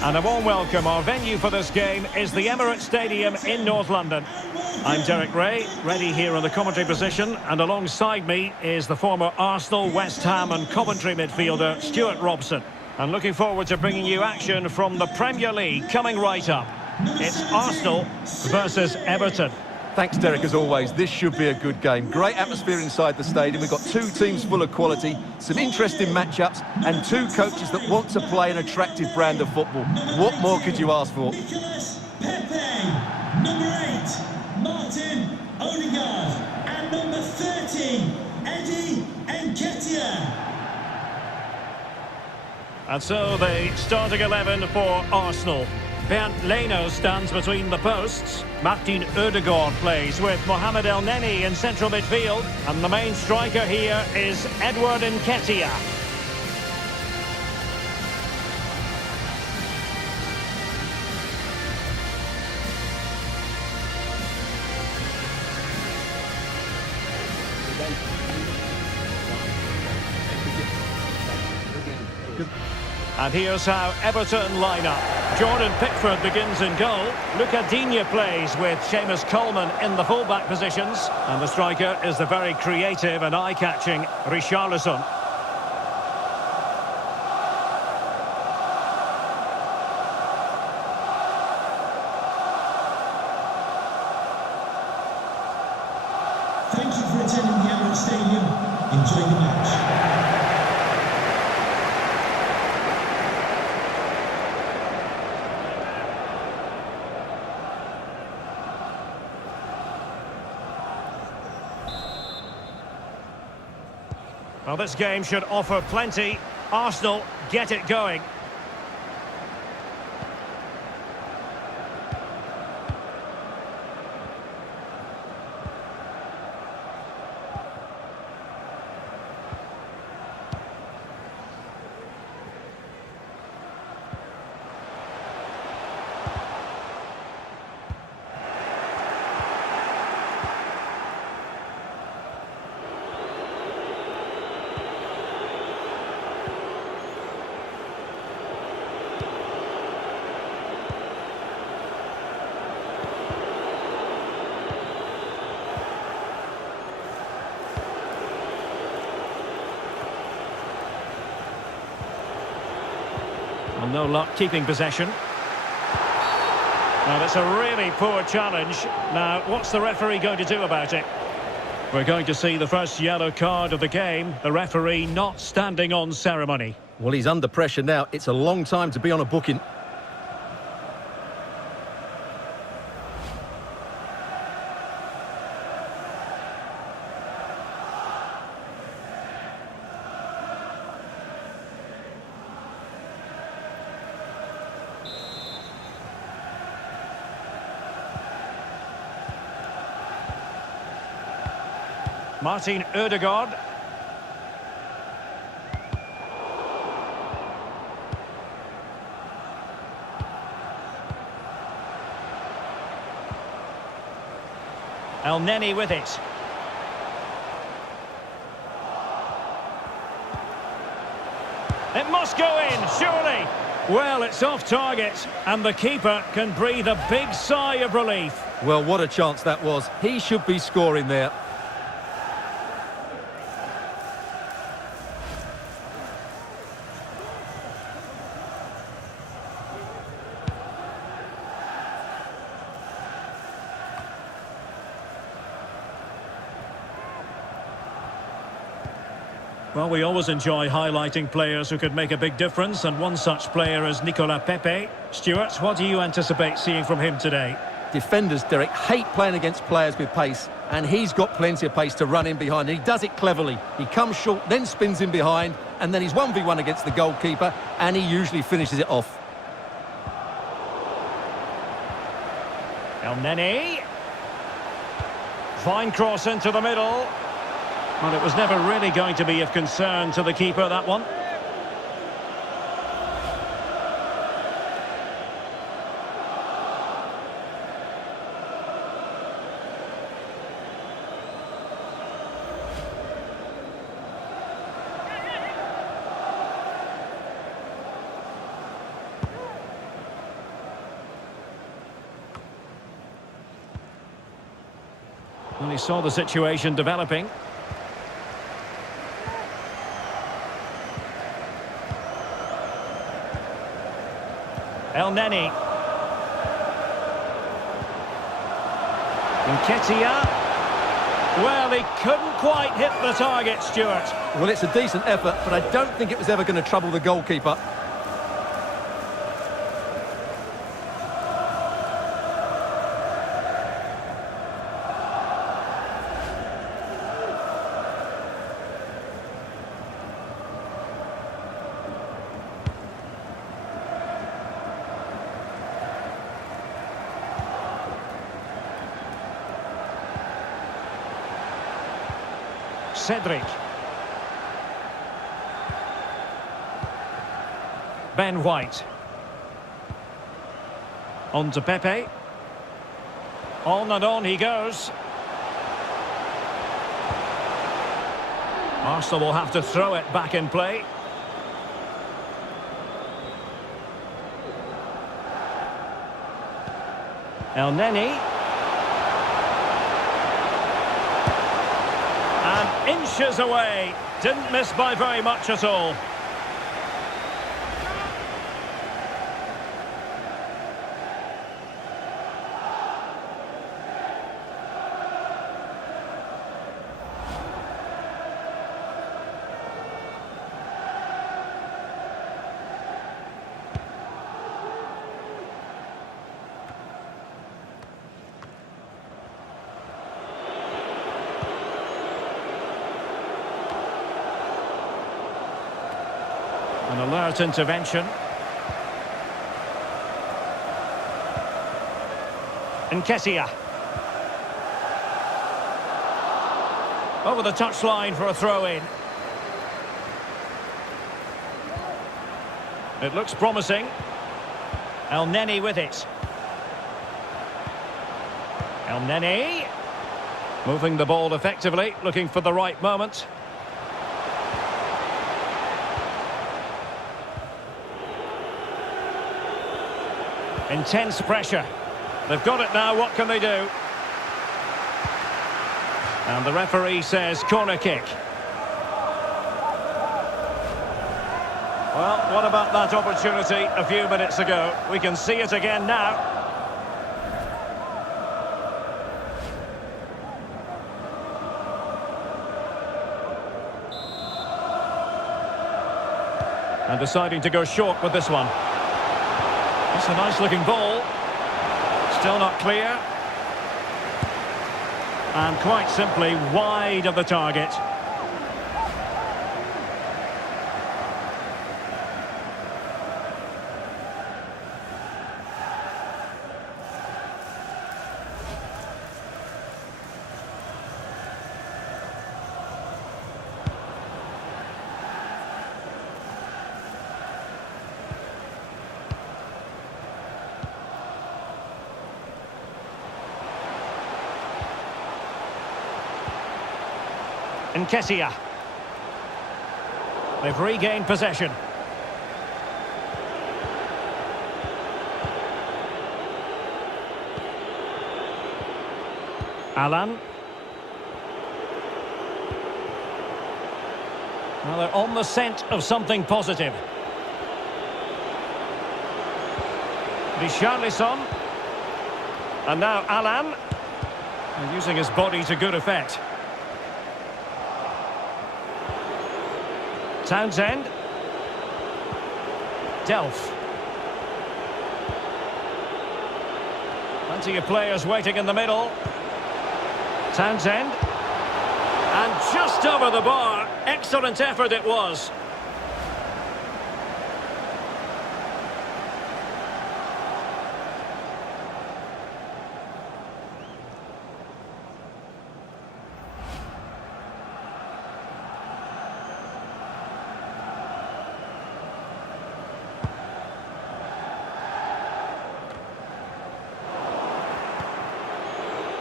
And a warm welcome. Our venue for this game is the Emirates Stadium in North London. I'm Derek Ray, ready here in the commentary position, and alongside me is the former Arsenal, West Ham and Coventry midfielder Stuart Robson. And looking forward to bringing you action from the Premier League coming right up. It's Arsenal versus Everton. Thanks, Derek, as always. This should be a good game. Great atmosphere inside the stadium. We've got two teams full of quality, some interesting matchups, and two coaches that want to play an attractive brand of football. What more could you ask for? Number 8, Martin Odegaard, and number 30, Eddie Nketiah. And so the starting 11 for Arsenal. Bernd Leno stands between the posts. Martin Odegaard plays with Mohamed El Neni in central midfield. And the main striker here is Edward Nketiah. And here's how Everton line up. Jordan Pickford begins in goal. Luca Digne plays with Seamus Coleman in the full-back positions. And the striker is the very creative and eye-catching Richarlison. Thank you for attending the Emirates Stadium. Enjoy the match. Well, this game should offer plenty. Arsenal get it going. And no luck keeping possession. Now, that's a really poor challenge. Now, what's the referee going to do about it? We're going to see the first yellow card of the game. The referee not standing on ceremony. Well, he's under pressure now. It's a long time to be on a booking. Martin Odegaard. El Neni with it. It must go in, surely. Well, it's off target, and the keeper can breathe a big sigh of relief. Well, what a chance that was. He should be scoring there. Well, we always enjoy highlighting players who could make a big difference, and one such player is Nicolas Pepe. Stuart, what do you anticipate seeing from him today? Defenders, Derek, hate playing against players with pace, and he's got plenty of pace to run in behind, and he does it cleverly. He comes short, then spins in behind, and then he's 1v1 against the goalkeeper, and he usually finishes it off. El Neni. Fine cross into the middle. Well, it was never really going to be of concern to the keeper, that one. Well, he saw the situation developing. El Neni. Nketiah. Well, he couldn't quite hit the target, Stuart. Well, it's a decent effort, but I don't think it was ever going to trouble the goalkeeper. Cedric. Ben White. On to Pepe. On and on he goes. Arsenal will have to throw it back in play. El Neni. And inches away. Didn't miss by very much at all. An alert intervention. Nketiah. Over the touchline for a throw-in. It looks promising. El Neni with it. El Neni. Moving the ball effectively, looking for the right moment. Intense pressure. They've got it now, what can they do? And the referee says corner kick. Well, what about that opportunity a few minutes ago? We can see it again now. And deciding to go short with this one. It's a nice looking ball. Still not clear. And quite simply wide of the target. Nketiah. They've regained possession. Alan. Well, they're on the scent of something positive. Richarlison. And now Alan. And using his body to good effect. Townsend. Delph. Plenty of players waiting in the middle. Townsend. And just over the bar. Excellent effort it was.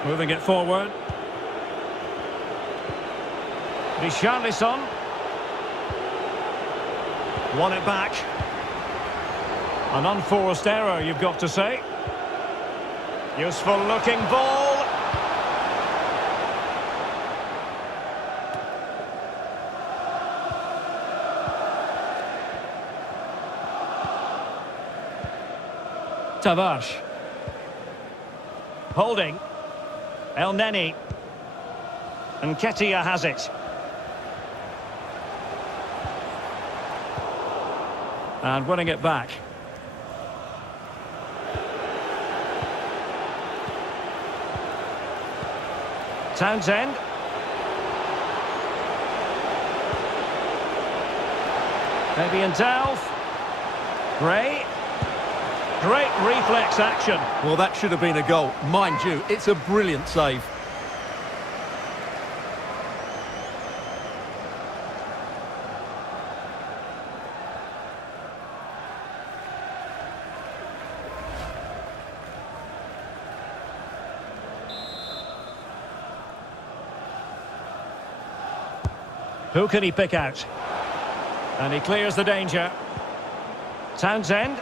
Moving it forward. Richarlison. Won it back. An unforced error, you've got to say. Useful looking ball. Tavares. Holding. El Neni. And Ketia has it. And winning it back. Townsend. Maybe in Delph. Gray. Great reflex action. Well, that should have been a goal. Mind you, it's a brilliant save. Who can he pick out? And he clears the danger. Townsend.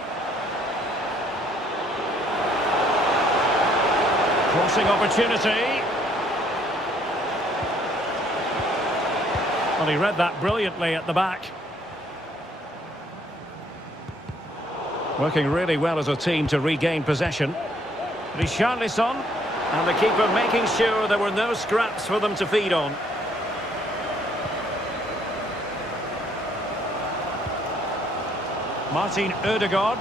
Crossing opportunity. Well, he read that brilliantly at the back. Working really well as a team to regain possession. Richarlison. And the keeper making sure there were no scraps for them to feed on. Martin Ødegaard.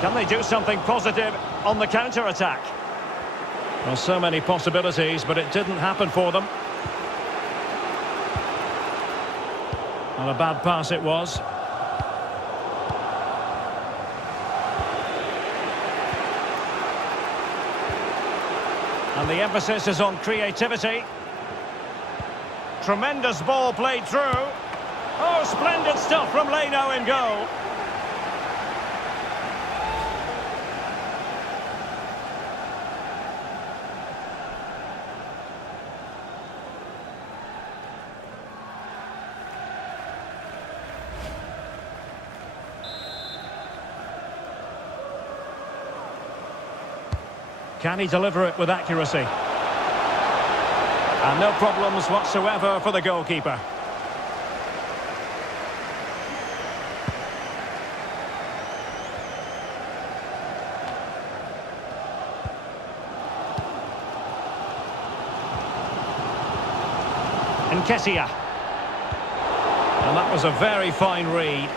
Can they do something positive on the counter-attack? Well, so many possibilities, but it didn't happen for them. And a bad pass it was. And the emphasis is on creativity. Tremendous ball played through. Oh, splendid stuff from Leno in goal. Can he deliver it with accuracy? And no problems whatsoever for the goalkeeper. And Ketia. And that was a very fine read.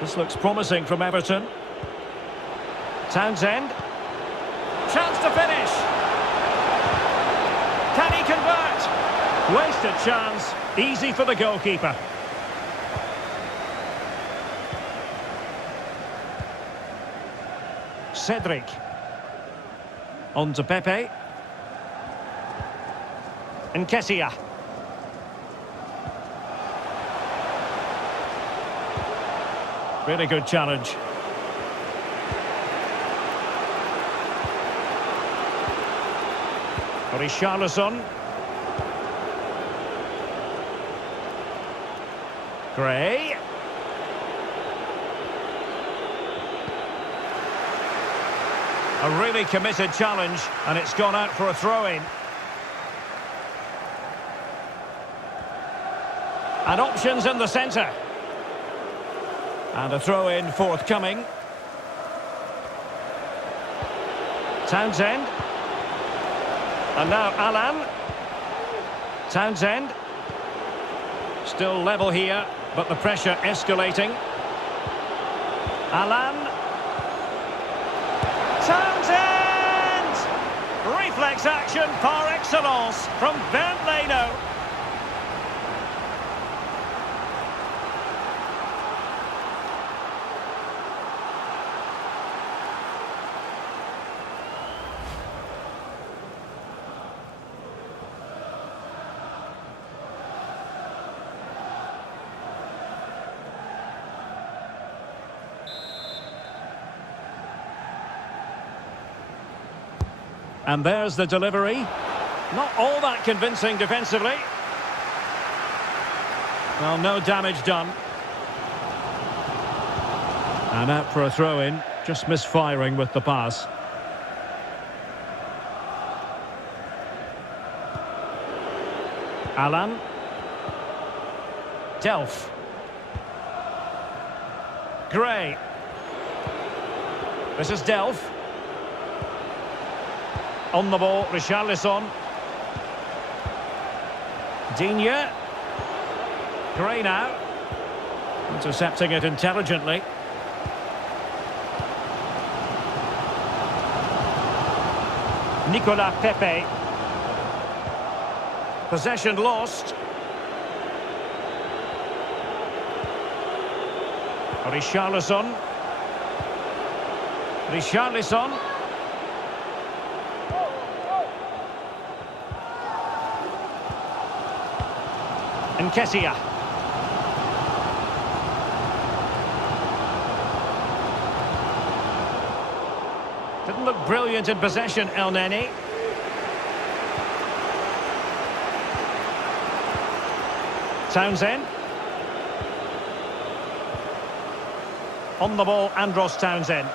This looks promising from Everton. Townsend. Chance to finish. Can he convert? Wasted chance. Easy for the goalkeeper. Cedric. On to Pepe. And Ketia. Really good challenge. Richarlison. Gray. A really committed challenge, and it's gone out for a throw-in. And options in the centre. And a throw-in forthcoming. Townsend. And now Alan. Townsend. Still level here, but the pressure escalating. Alan. Townsend! Reflex action par excellence from Bernd Leno. And there's the delivery. Not all that convincing defensively. Well, no damage done. And out for a throw-in. Just misfiring with the pass. Alan. Delph. Gray. This is Delph. On the ball, Richarlison. Digne. Gray now. Intercepting it intelligently. Nicolas Pepe. Possession lost. Richarlison. Richarlison. Nketiah. Didn't look brilliant in possession, El Neni. Townsend. On the ball, Andros Townsend.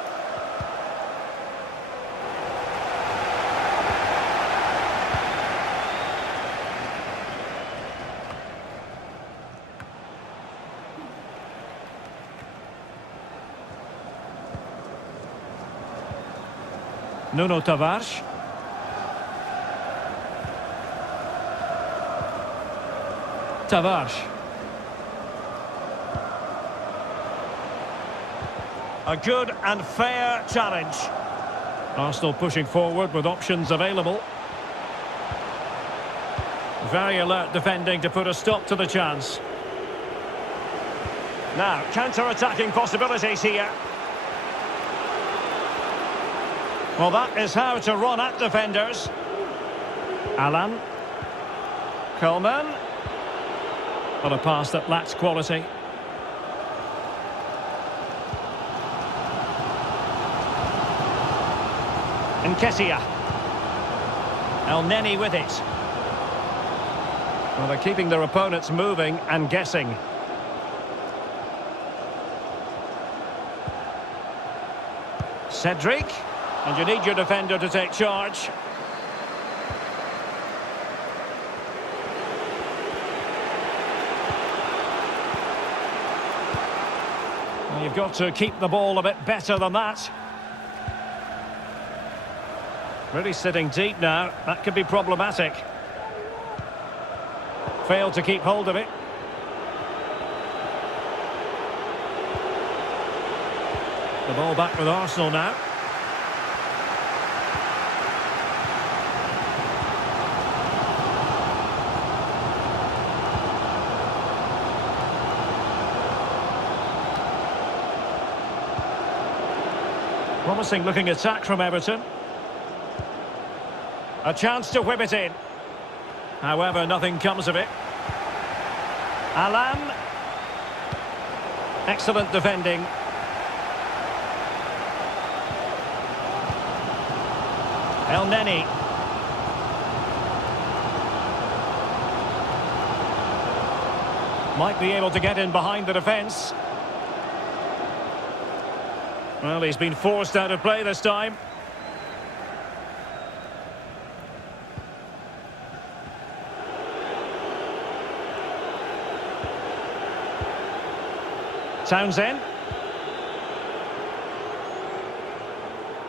Nuno Tavares. Tavares. A good and fair challenge. Arsenal pushing forward with options available. Very alert defending to put a stop to the chance. Now, counter-attacking possibilities here. Well, that is how to run at defenders. Alan. Coleman. But a pass that lacks quality. Nketiah. El Neni with it. Well, they're keeping their opponents moving and guessing. Cedric. And you need your defender to take charge. Well, you've got to keep the ball a bit better than that. Really sitting deep now. That could be problematic. Failed to keep hold of it. The ball back with Arsenal now. Promising looking attack from Everton. A chance to whip it in. However, nothing comes of it. Alan. Excellent defending. El Neni. Might be able to get in behind the defence. Well, he's been forced out of play this time. Townsend.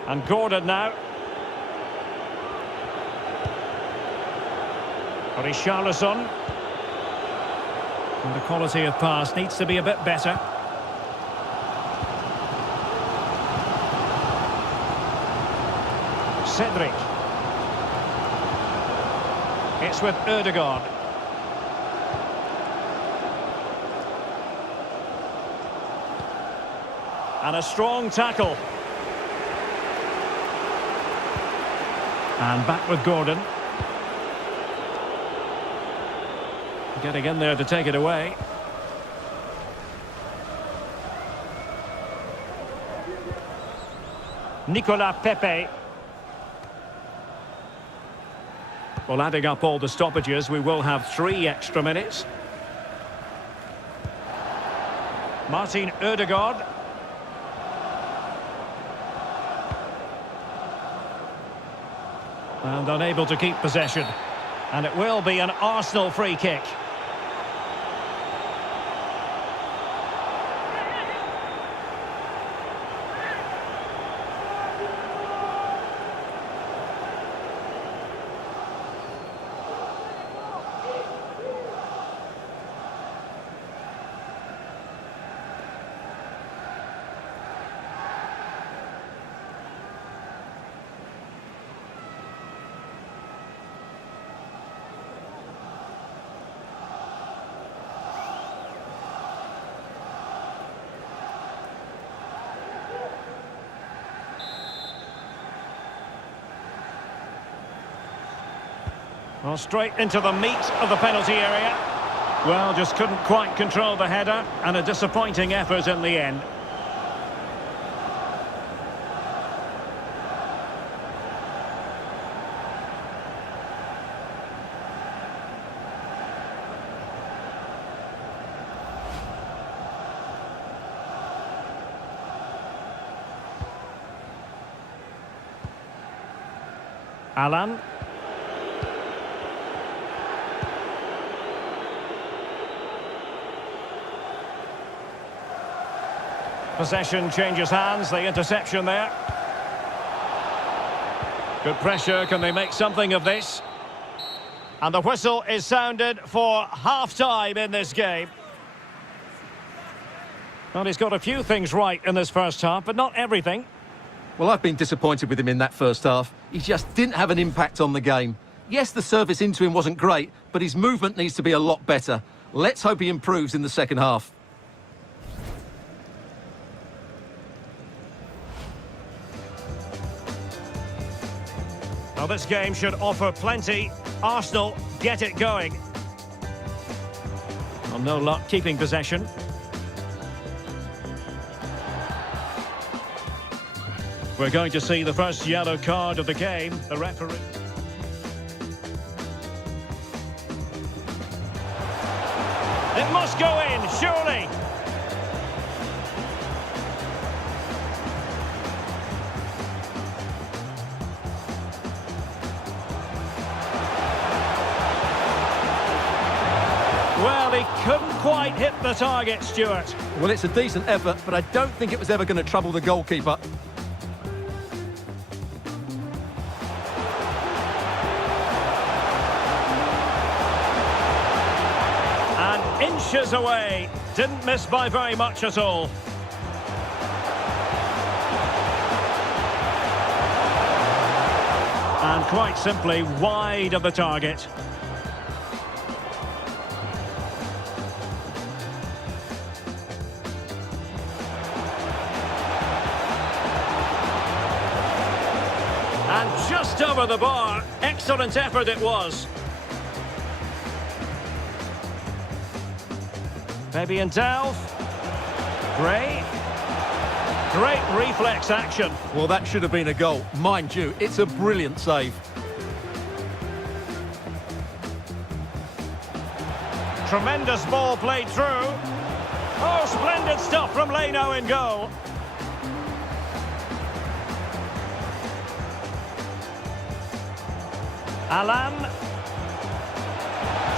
And Gordon now. Richarlison. And the quality of pass needs to be a bit better. Cedric. It's with Ødegaard. And a strong tackle. And back with Gordon. Getting in there to take it away. Nicolas Pepe. Well, adding up all the stoppages, we will have 3 extra minutes. Martin Ødegaard. And unable to keep possession. And it will be an Arsenal free kick. Well, straight into the meat of the penalty area. Well, just couldn't quite control the header, and a disappointing effort in the end. Alan. Possession changes hands, the interception there. Good pressure, can they make something of this? And the whistle is sounded for half-time in this game. Well, he's got a few things right in this first half, but not everything. Well, I've been disappointed with him in that first half. He just didn't have an impact on the game. Yes, the service into him wasn't great, but his movement needs to be a lot better. Let's hope he improves in the second half. Well, this game should offer plenty. Arsenal get it going. Well, no luck keeping possession. We're going to see the first yellow card of the game. The referee... It must go in, surely. Well, he couldn't quite hit the target, Stuart. Well, it's a decent effort, but I don't think it was ever going to trouble the goalkeeper. And inches away. Didn't miss by very much at all. And quite simply wide of the target. And just over the bar. Excellent effort it was. Maybe in Delve. Gray. Great reflex action. Well, that should have been a goal. Mind you, it's a brilliant save. Tremendous ball played through. Oh, splendid stuff from Leno in goal. Alan.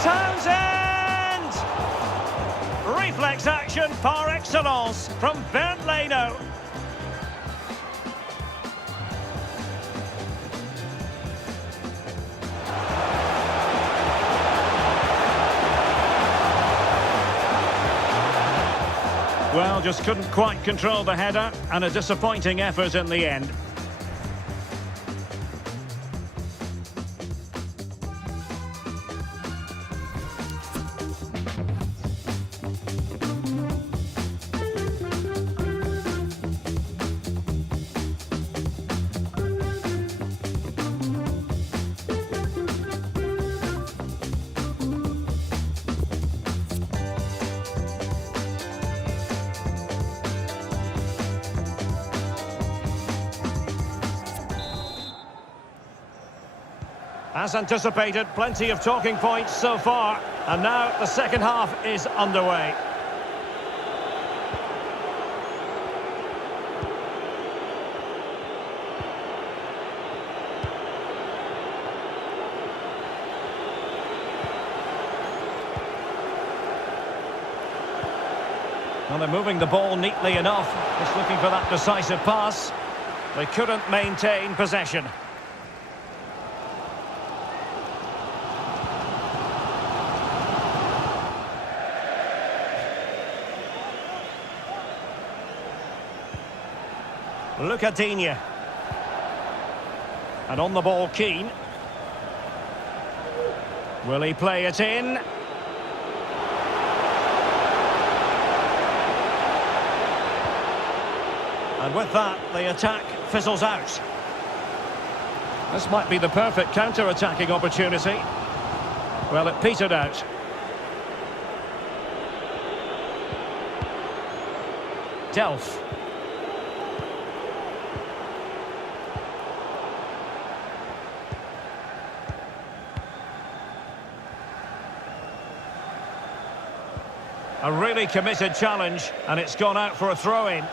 Townsend! Reflex action par excellence from Bernd Leno. Well, just couldn't quite control the header, and a disappointing effort in the end. As anticipated, plenty of talking points so far, and now the second half is underway. Well, they're moving the ball neatly enough. Just looking for that decisive pass. They couldn't maintain possession. Lucadinha. And on the ball, Keane. Will he play it in? And with that, the attack fizzles out. This might be the perfect counter-attacking opportunity. Well, it petered out. Delph. A really committed challenge, and it's gone out for a throw-in.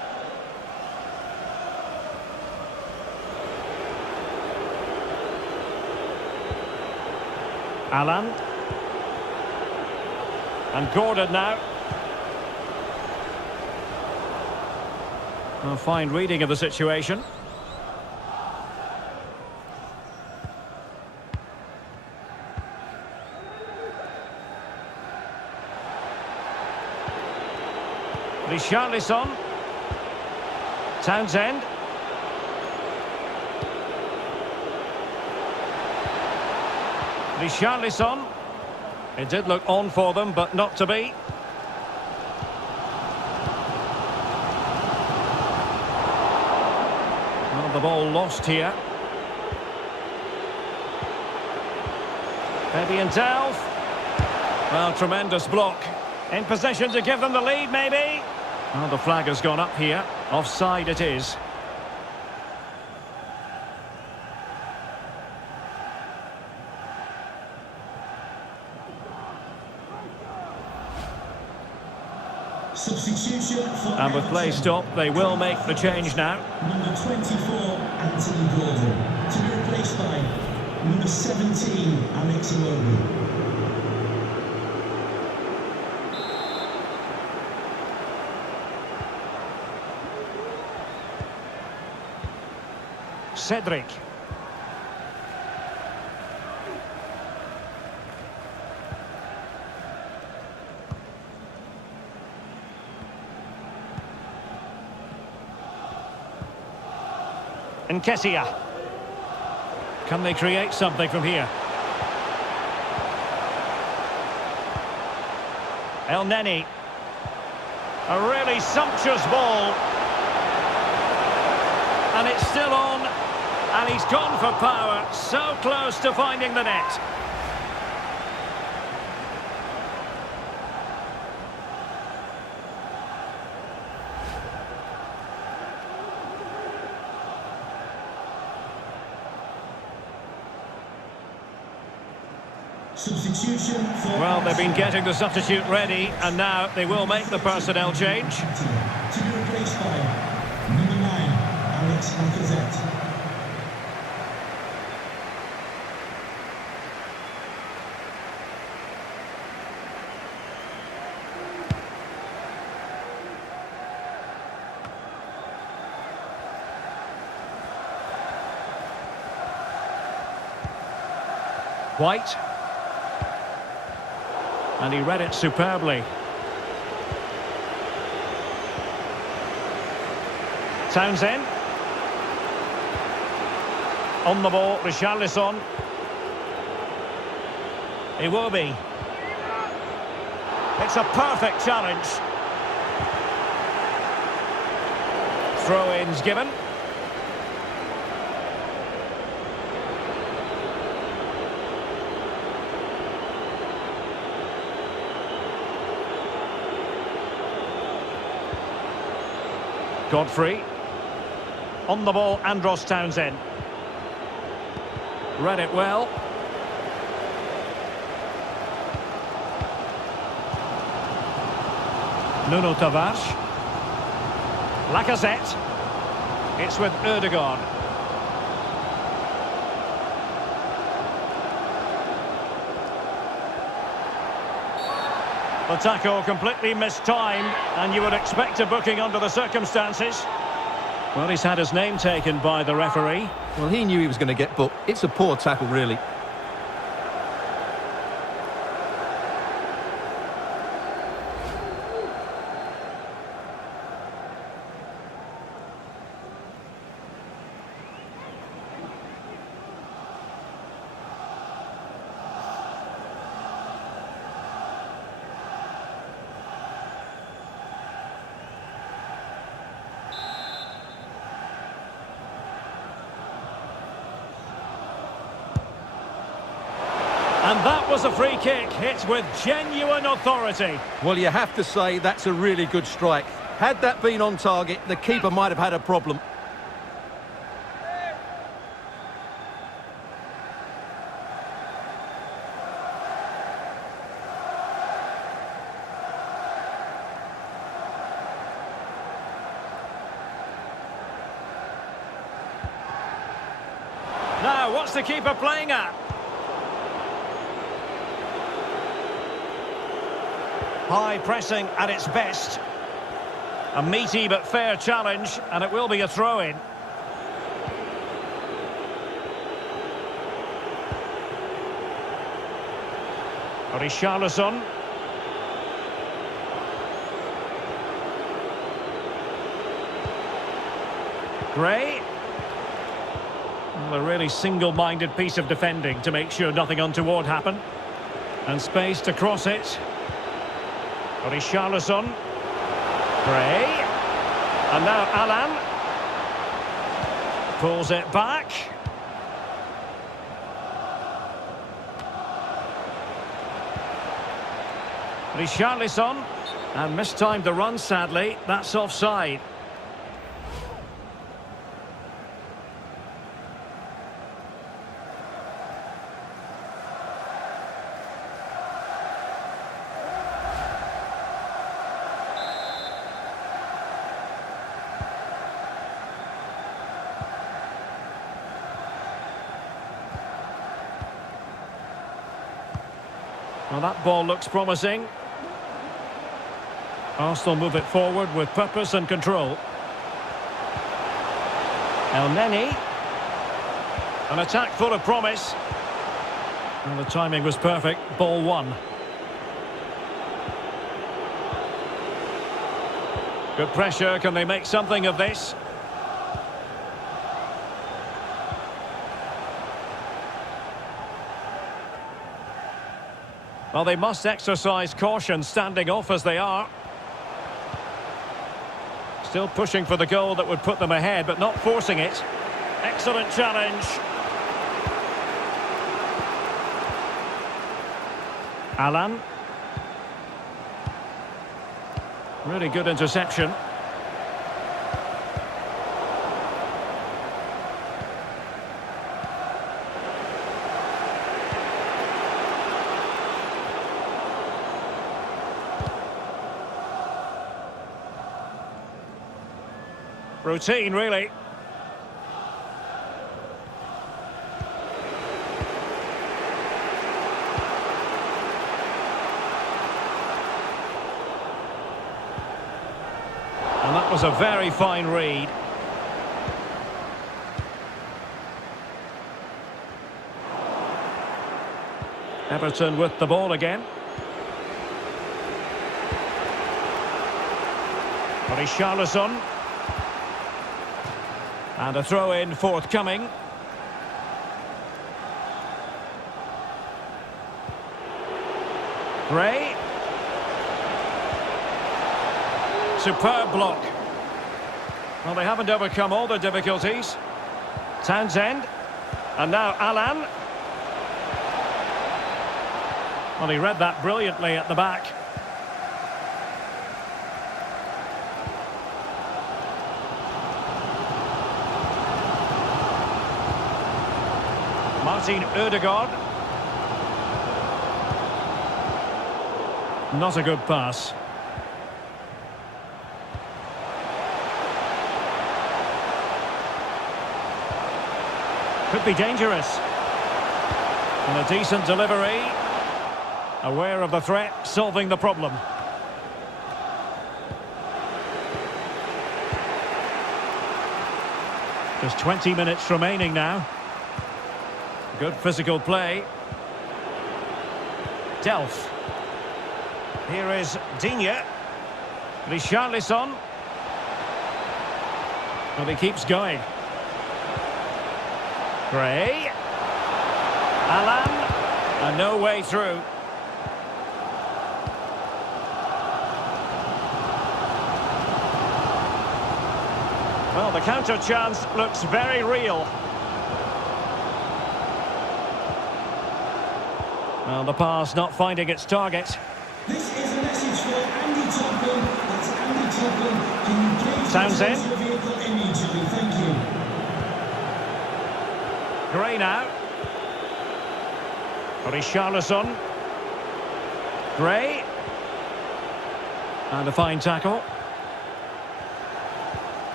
Alan. And Gordon now. A fine reading of the situation. Richarlison. Townsend. Richarlison. It did look on for them, but not to be. Well, the ball lost here. Fabian Delph. Well, tremendous block. In position to give them the lead, maybe. Well, the flag has gone up here. Offside it is. Substitution for And with play Everton. stop, they will make the change now. Number 24, Anthony Gordon. To be replaced by number 17, Alex Iwobi. Cedric. Nketiah. Can they create something from here? El Neni. A really sumptuous ball. And it's still on. And he's gone for power. So close to finding the net. Substitution for Well, they've been getting the substitute ready, and now they will make the personnel change. To be replaced by number 9, Alex Lacazette. White. And he read it superbly. Townsend. On the ball, Richarlison. Iwobi. It's a perfect challenge. Throw-ins given. Godfrey. On the ball, Andros Townsend. Read it well. Nuno Tavares. Lacazette. It's with Ødegaard. The tackle completely mistimed, and you would expect a booking under the circumstances. Well, he's had his name taken by the referee. Well, he knew he was going to get booked. It's a poor tackle, really. And that was a free kick, hit with genuine authority. Well, you have to say that's a really good strike. Had that been on target, the keeper might have had a problem. Now, what's the keeper playing at? High pressing at its best. A meaty but fair challenge, and it will be a throw-in. Richarlison. Gray. Well, a really single-minded piece of defending to make sure nothing untoward happened. And space to cross it. Richarlison. Gray. And now Alan. Pulls it back. Richarlison. And mistimed the run, sadly. That's offside. Well, that ball looks promising. Arsenal move it forward with purpose and control. El Neni. An attack full of promise. And the timing was perfect. Ball one. Good pressure. Can they make something of this? Well, they must exercise caution standing off as they are. Still pushing for the goal that would put them ahead, but not forcing it. Excellent challenge. Alan. Really good interception. Routine, really. And that was a very fine read. Everton with the ball again. Richarlison. And a throw-in forthcoming. Gray. Superb block. Well, they haven't overcome all the difficulties. Townsend. And now Alan. Well, he read that brilliantly at the back. Martin Ødegaard. Not a good pass. Could be dangerous. And a decent delivery. Aware of the threat, solving the problem. Just 20 minutes remaining now. Good physical play. Delph. Here is Digne. Richarlison. Well, he keeps going. Gray. Alan. And no way through. Well, the counter chance looks very real. Well, the pass not finding its target. This is a message for Andy Tottenham. That's Andy Tottenham. Can you please Townsend. return to the vehicle immediately? Thank you. Gray now. Richarlison. Gray. And a fine tackle.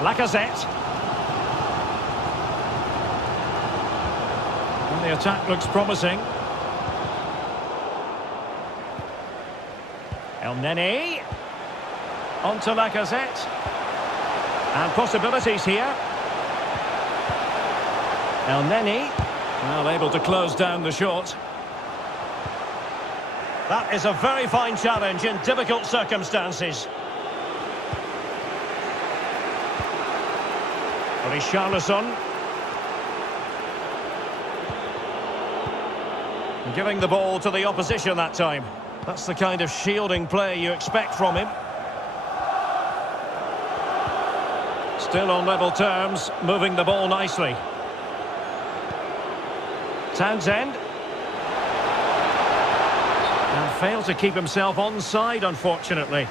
Lacazette. And the attack looks promising. El Neni. On to Lacazette. And possibilities here. El Neni. Well, able to close down the shot. That is a very fine challenge in difficult circumstances. Richarlison. Giving the ball to the opposition that time. That's the kind of shielding play you expect from him. Still on level terms, moving the ball nicely. Townsend. And failed to keep himself onside, unfortunately.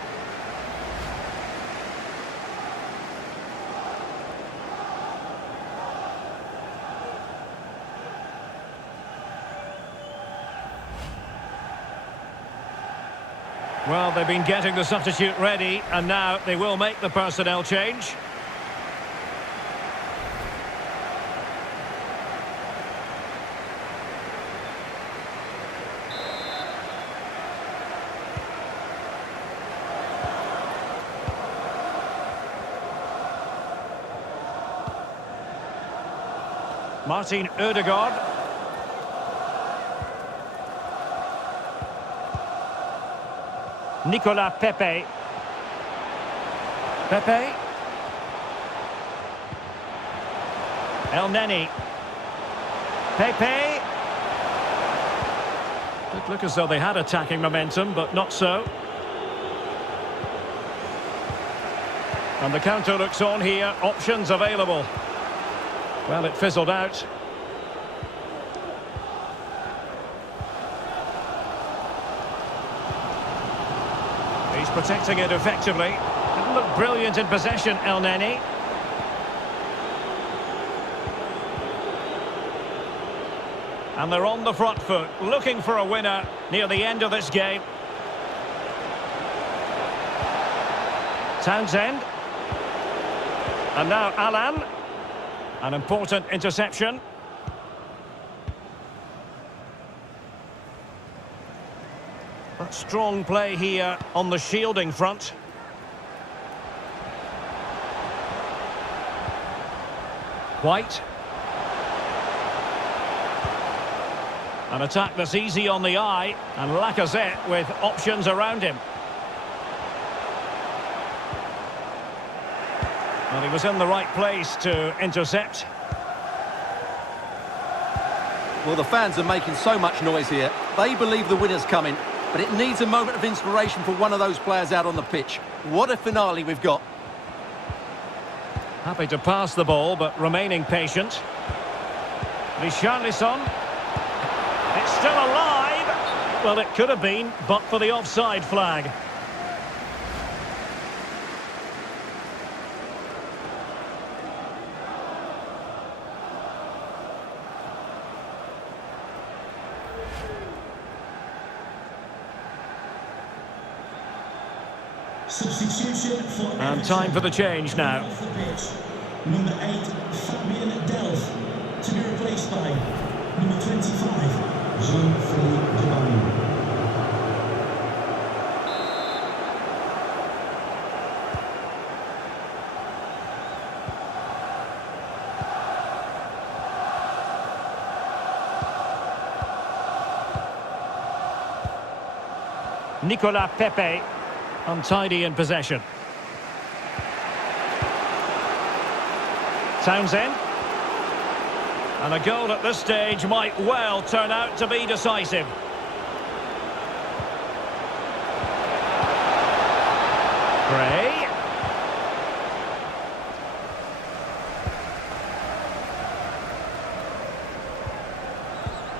Well, they've been getting the substitute ready, and now they will make the personnel change. Martin Ødegaard. Nicolas Pepe. Pepe. El Neni. Pepe. Did look as though they had attacking momentum, but not so. And the counter looks on here. Options available. Well, it fizzled out. He's protecting it effectively. Didn't look brilliant in possession, El Neni. And they're on the front foot, looking for a winner near the end of this game. Townsend. And now Alan. An important interception. But strong play here on the shielding front. White. An attack that's easy on the eye, and Lacazette with options around him. And he was in the right place to intercept. Well, the fans are making so much noise here. They believe the winner's coming, but it needs a moment of inspiration for one of those players out on the pitch. What a finale we've got. Happy to pass the ball, but remaining patient. Richarlison. It's still alive. Well, it could have been, but for the offside flag. Substitution for And Everton. time for the change now. Off the pitch. Number 8, Fabian Delph, to be replaced by number 25, Jean-Philippe Devine. Nicolas Pepe, untidy in possession. Townsend. And a goal at this stage might well turn out to be decisive. Gray.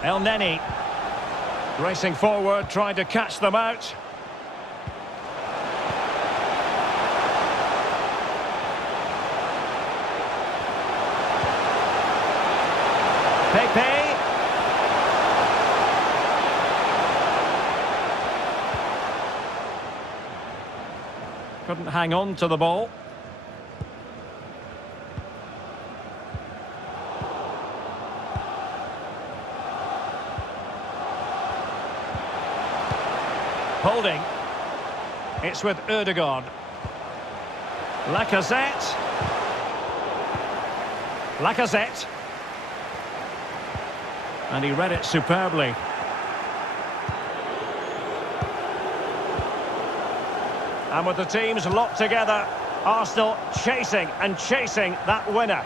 El Neni. Racing forward, trying to catch them out. Pepe. Couldn't hang on to the ball. Holding. It's with Ødegaard. Lacazette. Lacazette. And he read it superbly. And with the teams locked together, Arsenal chasing and chasing that winner.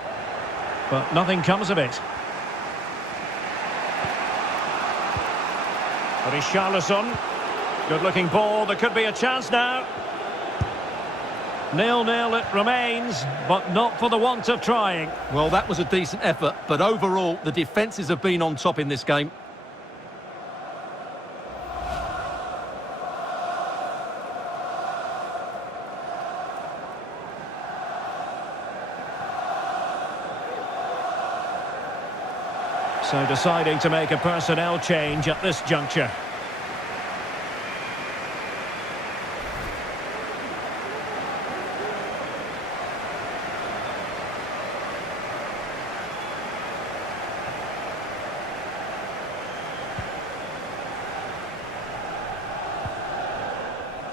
But nothing comes of it. Richarlison. Good-looking ball. There could be a chance now. 0-0 it remains, but not for the want of trying. Well, that was a decent effort, but overall, the defences have been on top in this game. So deciding to make a personnel change at this juncture.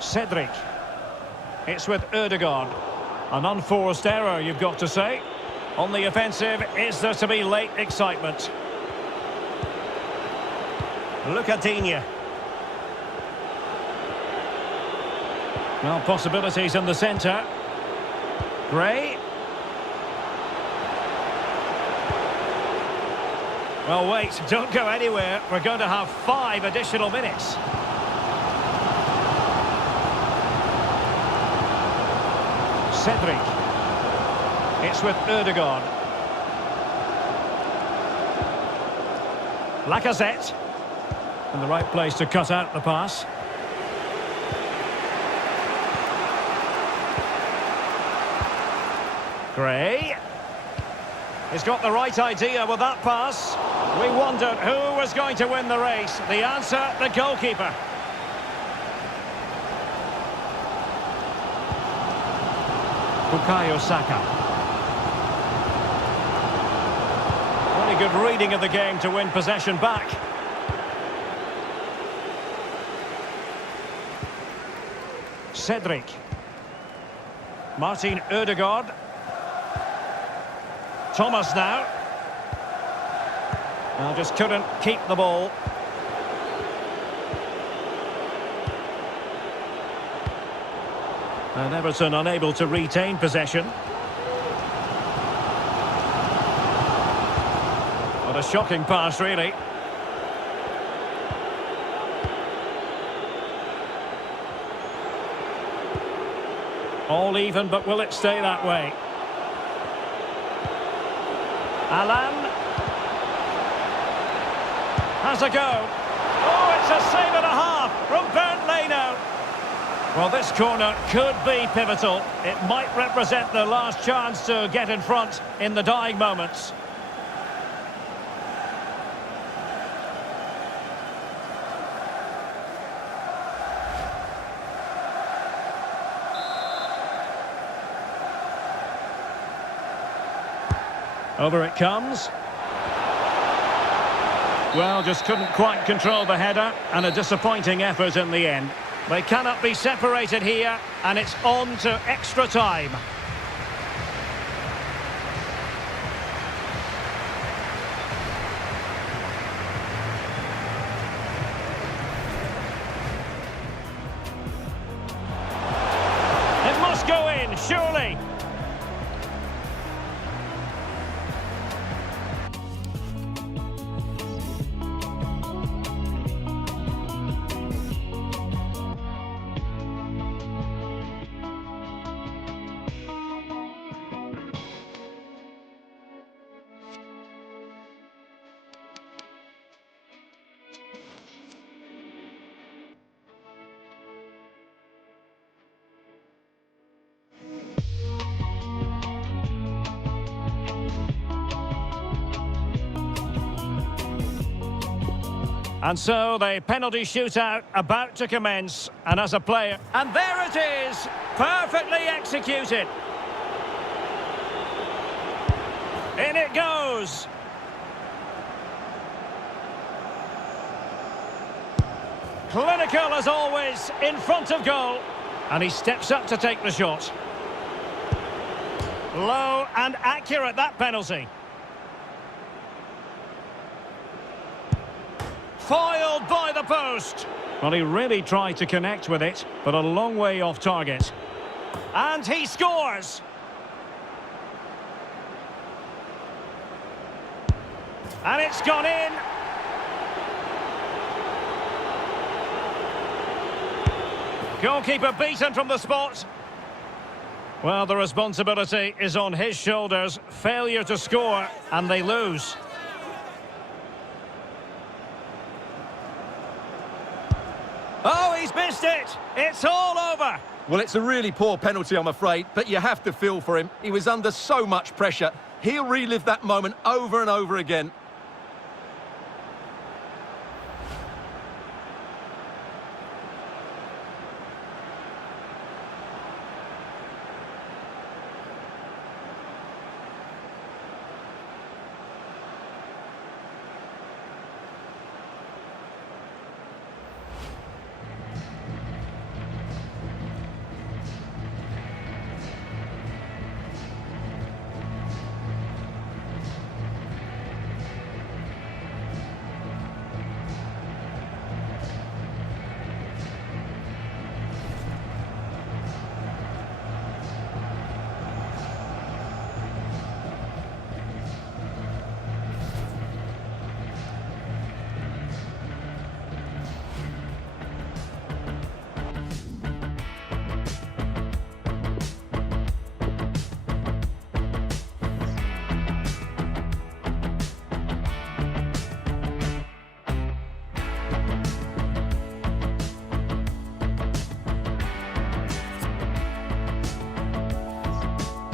Cedric. It's with Ødegaard. An unforced error, you've got to say. On the offensive, is there to be late excitement? Lucadinha. Well, possibilities in the centre. Gray. Well, wait, don't go anywhere. We're going to have 5 additional minutes. Cedric. It's with Ødegaard. Lacazette. In the right place to cut out the pass. Gray. He's got the right idea with that pass. We wondered who was going to win the race. The answer, the goalkeeper. Bukayo Saka. Really good reading of the game to win possession back. Cedric. Martin Ødegaard. Thomas now. Well, just couldn't keep the ball. And Everton unable to retain possession. What a shocking pass, really. All even, but will it stay that way? Alan has a go. Oh, it's a save and a half from Bernd Leno. Well, this corner could be pivotal. It might represent the last chance to get in front in the dying moments. Over it comes. Well, just couldn't quite control the header, and a disappointing effort in the end. They cannot be separated here, and it's on to extra time. It must go in, surely. And so the penalty shootout about to commence, and as a player, and there it is, perfectly executed. In it goes. Clinical as always, in front of goal, and he steps up to take the shot. Low and accurate, that penalty. Foiled by the post. Well, he really tried to connect with it, but a long way off target. And he scores! And it's gone in. Goalkeeper beaten from the spot. Well, the responsibility is on his shoulders. Failure to score, and they lose. Oh, he's missed it! It's all over! Well, it's a really poor penalty, I'm afraid, but you have to feel for him. He was under so much pressure. He'll relive that moment over and over again.